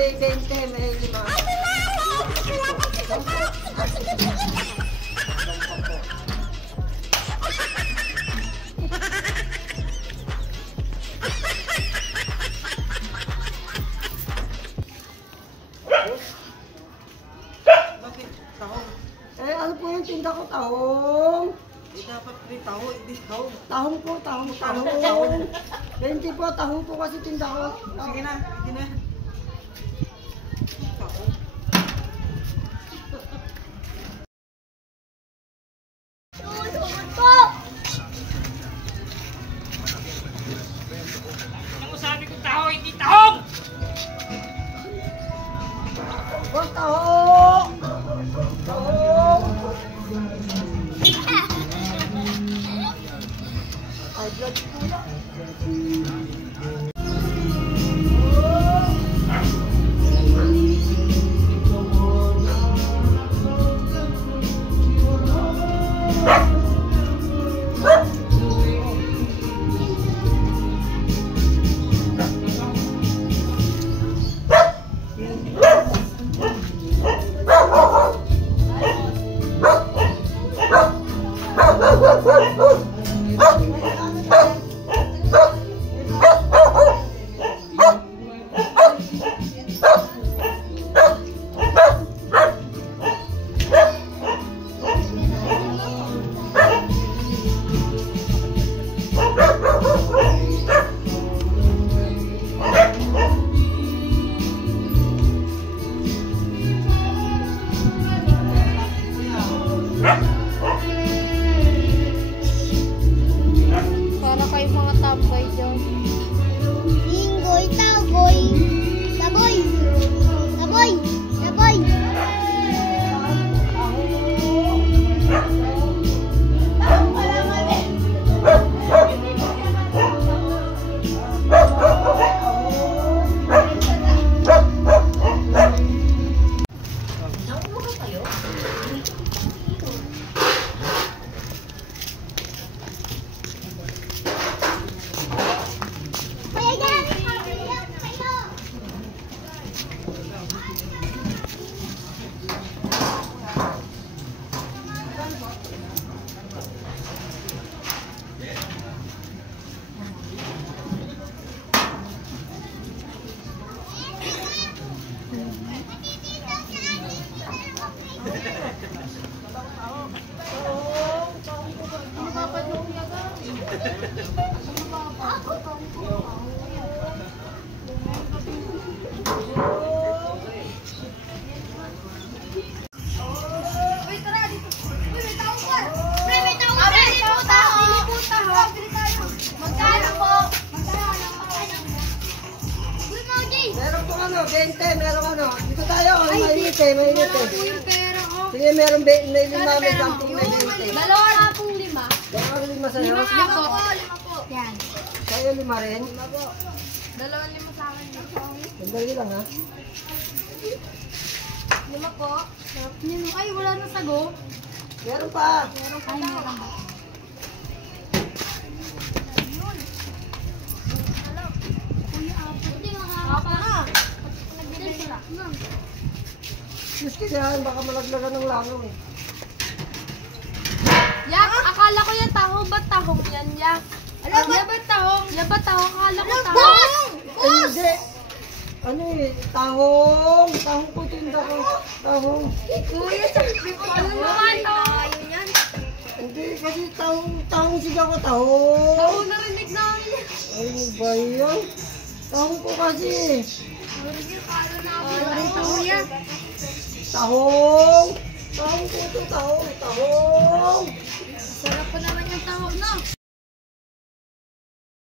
may 20, may 5. Bakit tahong? Eh, ano po yung tinda ko? Tahong. Dapat may taho, hindi tahong. Tahong po, tahong. 20 po, tahong po kasi tinda ko. Sige na, sige na. Tahong. Ano sabi ko taho, hindi tahong! Oh, tahong! Tahong! Ay, blood po na. Para kayong mga tambay dyan. Inggoy, tagoy. Taboy. Taboy. Taboy. Meron po ano, 20, meron ano. Dito tayo, mainit eh. Sige, meron may 5, may 10, may 20. Dalawa na pong 5. Dalawa rin sa'yo. 5 po. 5 po. Yan. Sa'yo 5 rin. 5 po. 2 sa akin. Sandali lang ha. 5 po. Ay, wala na sago. Meron pa. Ay, meron ba? Diyos kinahan, baka malaglagan ng langaw eh. Yak, akala ko yan tahong. Ba't tahong yan, Yak? Yan ba't tahong? Yan ba't tahong? Akala ko tahong. Hindi. Ano eh, tahong. Tahong po tinda ko. Tahong. Kuya, sabi ko, ano naman tahong? Hindi, kasi tahong sigaw ko, tahong. Tahong narinig namin. Ano ba yan? Tahong po kasi. Kuya. Tahong. Tahong po ito, tahong. Tahong. Sarap pa naman yung tahong, no?